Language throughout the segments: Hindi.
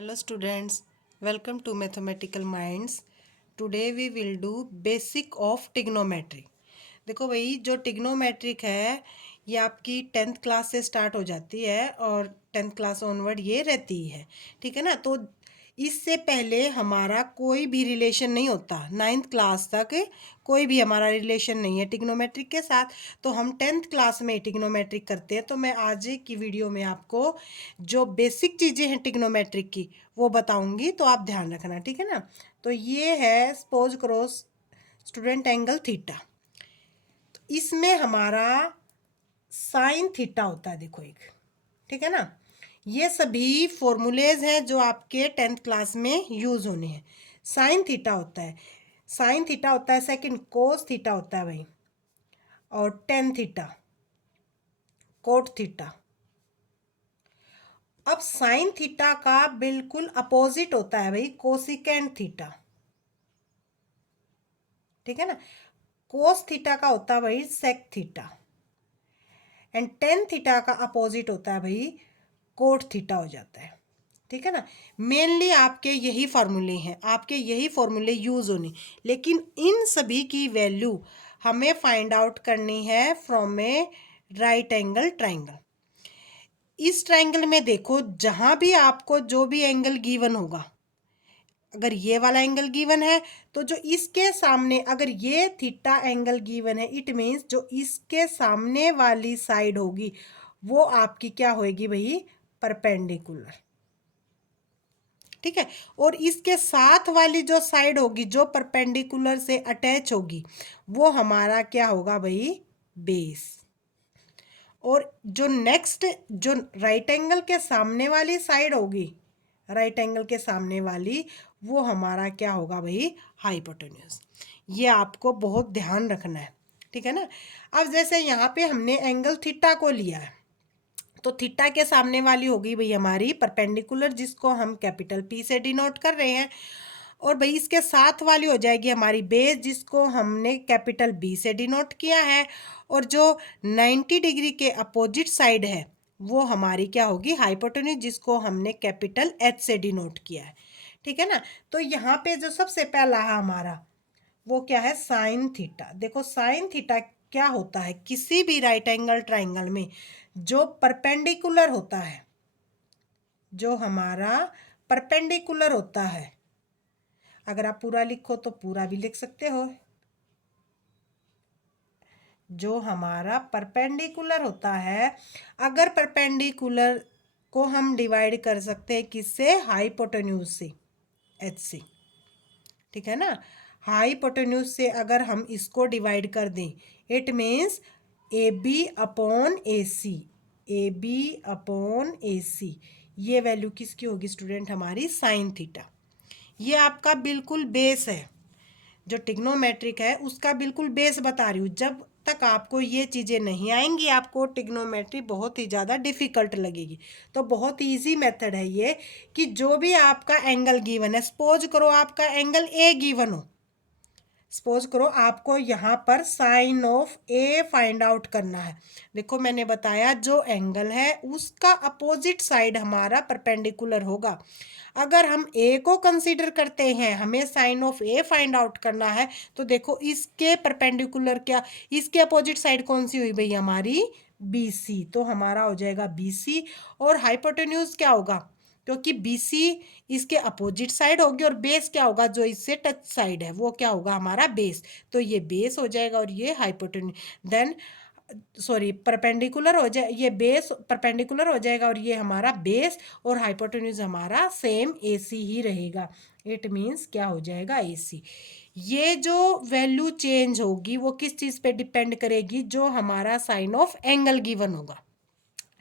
Hello students, welcome to Mathematical Minds. Today we will do basic of trigonometry. देखो भाई जो ट्रिग्नोमेट्रिक है ये आपकी 10th क्लास से स्टार्ट हो जाती है और 10th क्लास ऑनवर्ड ये रहती है। ठीक है ना। तो इससे पहले हमारा कोई भी रिलेशन नहीं होता, 9th क्लास तक कोई भी हमारा रिलेशन नहीं है ट्रिग्नोमेट्रिक के साथ। तो हम 10th क्लास में ट्रिग्नोमेट्रिक करते हैं। तो मैं आज की वीडियो में आपको जो बेसिक चीज़ें हैं ट्रिग्नोमेट्रिक की वो बताऊंगी, तो आप ध्यान रखना। ठीक है ना। तो ये है सपोज करो स्टूडेंट एंगल थीटा। इसमें हमारा साइन थीटा होता है, देखो एक। ठीक है ना। ये सभी फॉर्मूलेज हैं जो आपके 10th क्लास में यूज होने हैं। साइन थीटा होता है, साइन थीटा होता है सेकंड, कोस थीटा होता है भाई, और टेन थीटा, कोट थीटा। अब साइन थीटा का बिल्कुल अपोजिट होता है भाई कोसिकेंट थीटा। ठीक है ना। कोस थीटा का होता है भाई sec theta, and tan theta का अपोजिट होता है भाई कोट थीटा हो जाता है। ठीक है ना। मेनली आपके यही फार्मूले हैं, आपके यही फार्मूले यूज होने, लेकिन इन सभी की वैल्यू हमें फाइंड आउट करनी है from A right angle triangle. इस ट्राइंगल में देखो जहां भी आपको जो भी एंगल गिवन होगा, अगर ये वाला एंगल गिवन है तो जो इसके सामने, अगर ये थीटा एंगल गिवन है, इट मीन्स जो इसके सामने वाली साइड होगी वो आपकी क्या होगी भाई, परपेंडिकुलर। ठीक है। और इसके साथ वाली जो साइड होगी जो परपेंडिकुलर से अटैच होगी वो हमारा क्या होगा भाई, बेस। और जो नेक्स्ट जो राइट एंगल के सामने वाली साइड होगी, राइट एंगल के सामने वाली, वो हमारा क्या होगा भाई, हाइपोटेन्यूज। ये आपको बहुत ध्यान रखना है। ठीक है ना। अब जैसे यहाँ पे हमने एंगल थीटा को लिया है, तो थीटा के सामने वाली होगी भाई हमारी परपेंडिकुलर, जिसको हम कैपिटल पी से डिनोट कर रहे हैं। और भाई इसके साथ वाली हो जाएगी हमारी बेस, जिसको हमने कैपिटल बी से डिनोट किया है। और जो 90 डिग्री के अपोजिट साइड है वो हमारी क्या होगी, हाइपोटेन्यूज, जिसको हमने कैपिटल एच से डिनोट किया है। ठीक है ना। तो यहाँ पे जो सबसे पहला है हमारा वो क्या है, साइन थीटा। देखो साइन थीटा क्या होता है, किसी भी राइट एंगल ट्राइंगल में जो परपेंडिकुलर होता है, जो हमारा परपेंडिकुलर होता है, अगर आप पूरा लिखो तो पूरा भी लिख सकते हो, जो हमारा परपेंडिकुलर होता है, अगर परपेंडिकुलर को हम डिवाइड कर सकते हैं किससे, हाइपोटेन्यूज से, एच से। ठीक है ना। हाइपोटेन्यूज से अगर हम इसको डिवाइड कर दें, it means A B upon A C, A B upon A C, ये वैल्यू किसकी होगी स्टूडेंट, हमारी साइन थीटा। ये आपका बिल्कुल बेस है, जो टिग्नोमेट्रिक है उसका बिल्कुल बेस बता रही हूँ। जब तक आपको ये चीज़ें नहीं आएंगी आपको टिग्नोमेट्री बहुत ही ज़्यादा डिफ़िकल्ट लगेगी। तो बहुत इजी मेथड है ये, कि जो भी आपका एंगल गिवन है, सपोज करो आपका एंगल ए गिवन हो, सपोज करो आपको यहाँ पर sine of A find out करना है। देखो मैंने बताया जो एंगल है उसका अपोजिट साइड हमारा परपेंडिकुलर होगा। अगर हम ए को कंसीडर करते हैं, हमें sine of A find out करना है, तो देखो इसके परपेंडिकुलर क्या, इसके अपोजिट साइड कौन सी हुई भाई, हमारी बी सी। तो हमारा हो जाएगा बी सी। और हाइपोटेन्यूज क्या होगा, क्योंकि बी सी इसके अपोजिट साइड होगी, और बेस क्या होगा, जो इससे टच साइड है वो क्या होगा, हमारा बेस। तो ये बेस हो जाएगा और ये हाइपोटेन्यूज, देन सॉरी परपेंडिकुलर हो जाए, ये बेस परपेंडिकुलर हो जाएगा और ये हमारा बेस, और हाइपोटेन्यूज हमारा सेम ए सी ही रहेगा। इट मीन्स क्या हो जाएगा, ए सी। ये जो वैल्यू चेंज होगी वो किस चीज़ पे डिपेंड करेगी, जो हमारा साइन ऑफ एंगल गिवन होगा।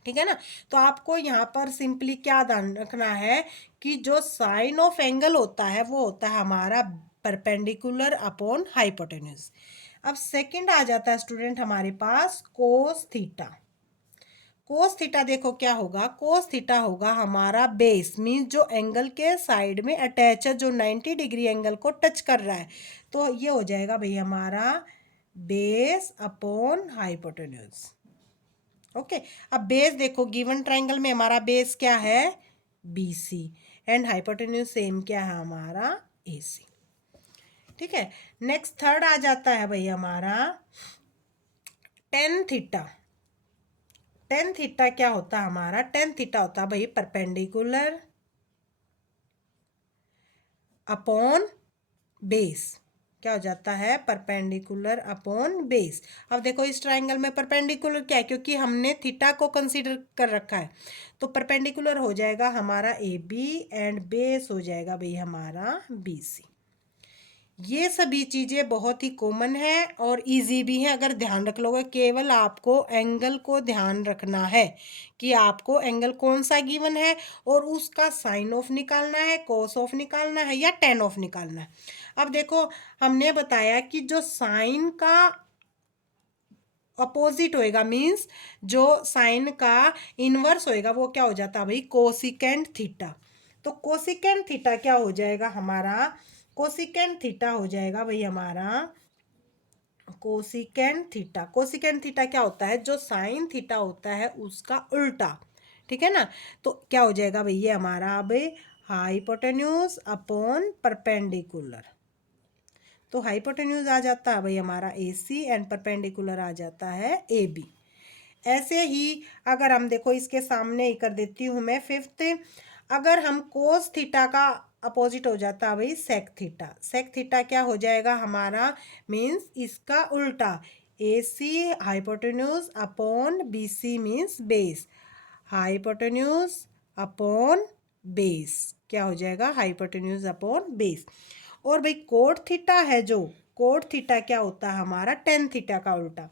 ठीक है ना। तो आपको यहाँ पर सिंपली क्या ध्यान रखना है, कि जो साइन ऑफ एंगल होता है वो होता है हमारा परपेंडिकुलर अपॉन हाइपोटेन्यूज। अब सेकंड आ जाता है स्टूडेंट हमारे पास कोस थीटा। कोस थीटा देखो क्या होगा, कोस थीटा होगा हमारा बेस, मीन्स जो एंगल के साइड में अटैच है, जो 90 डिग्री एंगल को टच कर रहा है। तो ये हो जाएगा भाई हमारा बेस अपॉन हाइपोटेन्यूज। ओके। अब बेस देखो गिवन ट्राइंगल में हमारा बेस क्या है, B C, and hypotenuse same क्या है हमारा AC। ठीक है, नेक्स्ट थर्ड आ जाता है भाई हमारा टेन थीटा। टेन थीटा क्या होता है हमारा? टेन थीटा होता है भाई परपेंडिकुलर अपॉन बेस। क्या हो जाता है? Perpendicular upon base. अब देखो इस ट्राइंगल में परपेंडिकुलर क्या है, क्योंकि हमने थीटा को कंसीडर कर रखा है, तो परपेंडिकुलर हो जाएगा हमारा AB एंड बेस हो जाएगा भाई हमारा BC। ये सभी चीज़ें बहुत ही कॉमन है और इजी भी हैं अगर ध्यान रख लोगे। केवल आपको एंगल को ध्यान रखना है कि आपको एंगल कौन सा गिवन है और उसका साइन ऑफ निकालना है, कॉस ऑफ निकालना है या टेन ऑफ निकालना है। अब देखो हमने बताया कि जो साइन का अपोजिट होएगा मीन्स जो साइन का इनवर्स होएगा वो क्या हो जाता है भाई? Cosecant theta. तो कोसिकेंट थीटा क्या हो जाएगा हमारा? कोसिकेंट थीटा हो जाएगा भाई हमारा कोसिकेंट थीटा। कोसिकेंट थीटा क्या होता है? जो साइन थीटा होता है उसका उल्टा। ठीक है ना? तो क्या हो जाएगा भाई ये हमारा अब हाइपोटेन्यूज अपॉन परपेंडिकुलर। तो हाइपोटेन्यूज आ जाता है भाई हमारा AC एंड परपेंडिकुलर आ जाता है AB। ऐसे ही अगर हम देखो इसके सामने ही कर देती हूँ मैं फिफ्थ। अगर हम कोस थीटा का अपोजिट हो जाता है भाई सेक थीटा। सेक थीटा क्या हो जाएगा हमारा? मीन्स इसका उल्टा AC hypotenuse upon BC means base. Hypotenuse upon base क्या हो जाएगा? Hypotenuse upon base. और भाई कोट थीटा है जो कोट थीटा क्या होता है हमारा? टेन थीटा का उल्टा।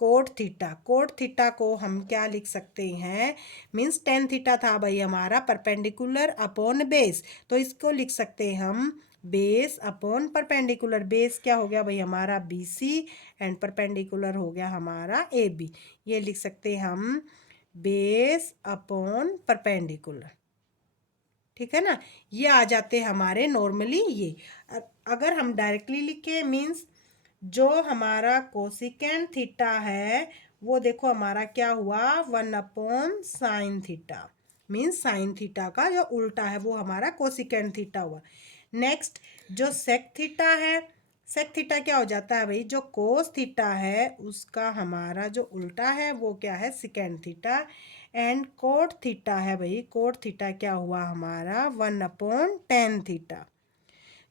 कोट थीटा, कोट थीटा को हम क्या लिख सकते हैं? मीन्स टेन थीटा था भाई हमारा परपेंडिकुलर अपॉन बेस, तो इसको लिख सकते हैं हम बेस अपॉन परपेंडिकुलर। बेस क्या हो गया भाई हमारा? BC एंड परपेंडिकुलर हो गया हमारा AB। ये लिख सकते हैं हम बेस अपॉन परपेंडिकुलर। ठीक है ना? ये आ जाते हैं हमारे नॉर्मली ये। अगर हम डायरेक्टली लिखे मीन्स जो हमारा कोसिकेंट थीटा है वो देखो हमारा क्या हुआ? 1/sin theta. Means sine theta का जो उल्टा है वो हमारा कोसिकेंट थीटा हुआ। नेक्स्ट जो सेक थीटा है, सेक थीटा क्या हो जाता है भाई? जो कोस थीटा है उसका हमारा जो उल्टा है वो क्या है? Secant theta. And cot theta है भाई, कोट थीटा क्या हुआ हमारा? 1/tan theta.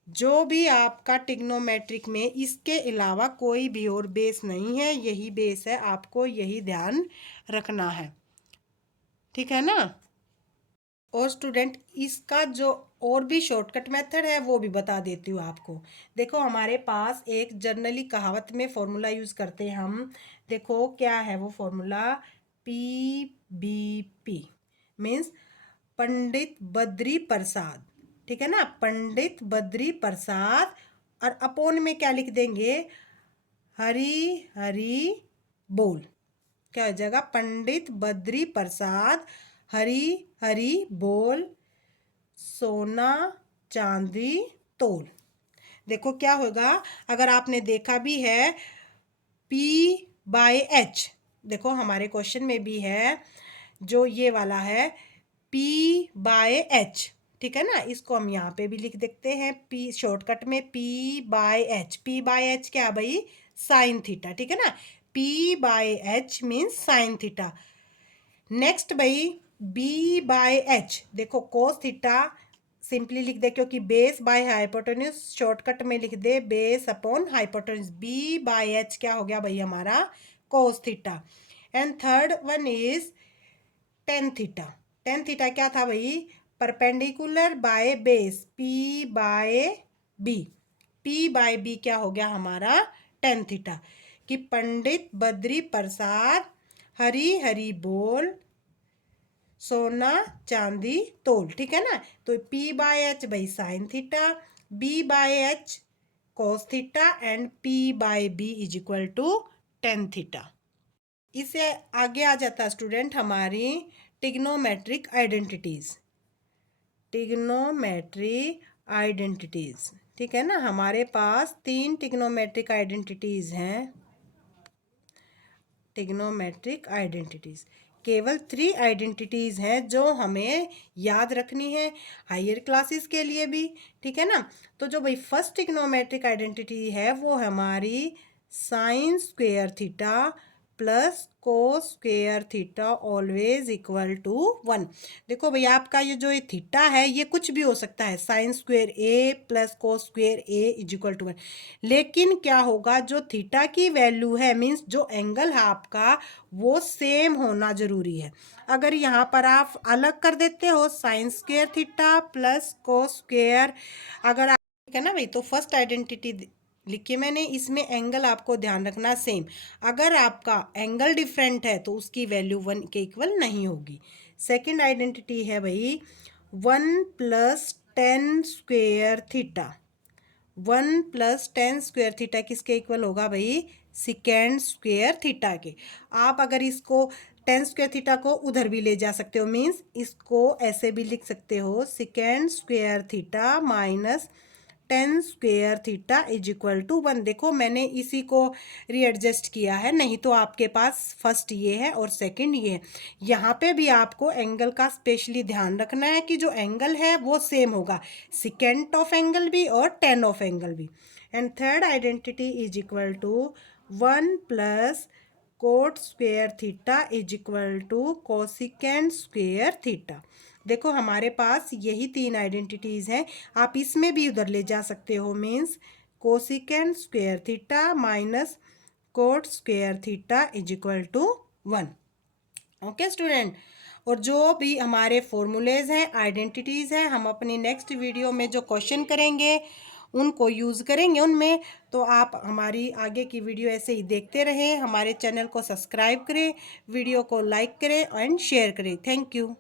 जो भी आपका टिग्नोमेट्रिक में इसके अलावा कोई भी और बेस नहीं है, यही बेस है, आपको यही ध्यान रखना है। ठीक है ना? और स्टूडेंट इसका जो और भी शॉर्टकट मेथड है वो भी बता देती हूँ आपको। देखो हमारे पास एक जनरली कहावत में फॉर्मूला यूज़ करते हैं हम। देखो क्या है वो formula? PBP means Pandit Badri Prasad. ठीक है ना? पंडित बद्री प्रसाद। और अपोन में क्या लिख देंगे? हरी हरी बोल। क्या हो जाएगा? पंडित बद्री प्रसाद हरी हरी बोल, सोना चांदी तोल। देखो क्या होगा? अगर आपने देखा भी है P/H, देखो हमारे क्वेश्चन में भी है जो ये वाला है P/H। ठीक है ना? इसको हम यहाँ पे भी लिख देते हैं P शॉर्टकट में P/H। P/H क्या है भाई? Sine theta. ठीक है ना? P/H means sine theta. Next भाई B/H, देखो कोस थीटा सिंपली लिख दे क्योंकि बेस बाय हाइपोटेन्यूज, शॉर्टकट में लिख दे बेस अपॉन हाइपोटेन्यूज। B/H क्या हो गया भाई हमारा? Cos theta. And third one is tan theta. Tan theta क्या था भाई? Perpendicular by base P/B। P/B क्या हो गया हमारा? Tan theta. कि पंडित बद्री प्रसाद हरी हरी बोल, सोना चांदी तोल। ठीक है ना? तो P/H भाई sine theta, B/H cos theta and P/B is equal to tan theta. इससे आगे आ जाता स्टूडेंट हमारी टिग्नोमेट्रिक आइडेंटिटीज। Trigonometric identities. ठीक है ना? हमारे पास तीन टिग्नोमेट्रिक आइडेंटिटीज हैं। टिग्नोमेट्रिक आइडेंटिटीज केवल 3 आइडेंटिटीज़ हैं जो हमें याद रखनी है हायर क्लासेस के लिए भी, ठीक है ना। तो जो भाई फर्स्ट ट्रिग्नोमेट्रिक आइडेंटिटी है वो हमारी sine square theta plus cos square theta always equal to 1। देखो भैया आपका ये जो ये थीटा है ये कुछ भी हो सकता है, sine square A plus cos square A is equal to 1। लेकिन क्या होगा, जो थीटा की वैल्यू है मीन्स जो एंगल है आपका वो सेम होना जरूरी है। अगर यहाँ पर आप अलग कर देते हो sign square theta plus cos square, अगर आप, ठीक है ना भाई, तो फर्स्ट आइडेंटिटी लिखी मैंने, इसमें एंगल आपको ध्यान रखना सेम। अगर आपका एंगल डिफरेंट है तो उसकी वैल्यू 1 के इक्वल नहीं होगी। सेकंड आइडेंटिटी है भाई 1 plus 10 square theta. 1 plus 10 square theta किसके इक्वल होगा भाई, सिकेंड स्क्वेयर थीटा के। आप अगर इसको 10 स्क्वेयर थीटा को उधर भी ले जा सकते हो, मीन्स इसको ऐसे भी लिख सकते हो secant square theta minus 10 square theta is equal to 1। देखो मैंने इसी को रीएडजस्ट किया है, नहीं तो आपके पास फर्स्ट ये है और सेकंड ये है। यहाँ पे भी आपको एंगल का स्पेशली ध्यान रखना है कि जो एंगल है वो सेम होगा, सिकेंट ऑफ एंगल भी और 10 ऑफ एंगल भी। And third identity is equal to 1 plus cot square theta is equal to cosecant square theta. देखो हमारे पास यही 3 आइडेंटिटीज़ हैं, आप इसमें भी उधर ले जा सकते हो, means cosecant square theta minus cot square theta is equal to 1। Okay student, और जो भी हमारे फॉर्मूलेज हैं, आइडेंटिटीज़ हैं, हम अपनी नेक्स्ट वीडियो में जो क्वेश्चन करेंगे उनको यूज़ करेंगे उनमें। तो आप हमारी आगे की वीडियो ऐसे ही देखते रहें, हमारे चैनल को सब्सक्राइब करें, वीडियो को लाइक करें एंड शेयर करें। Thank you.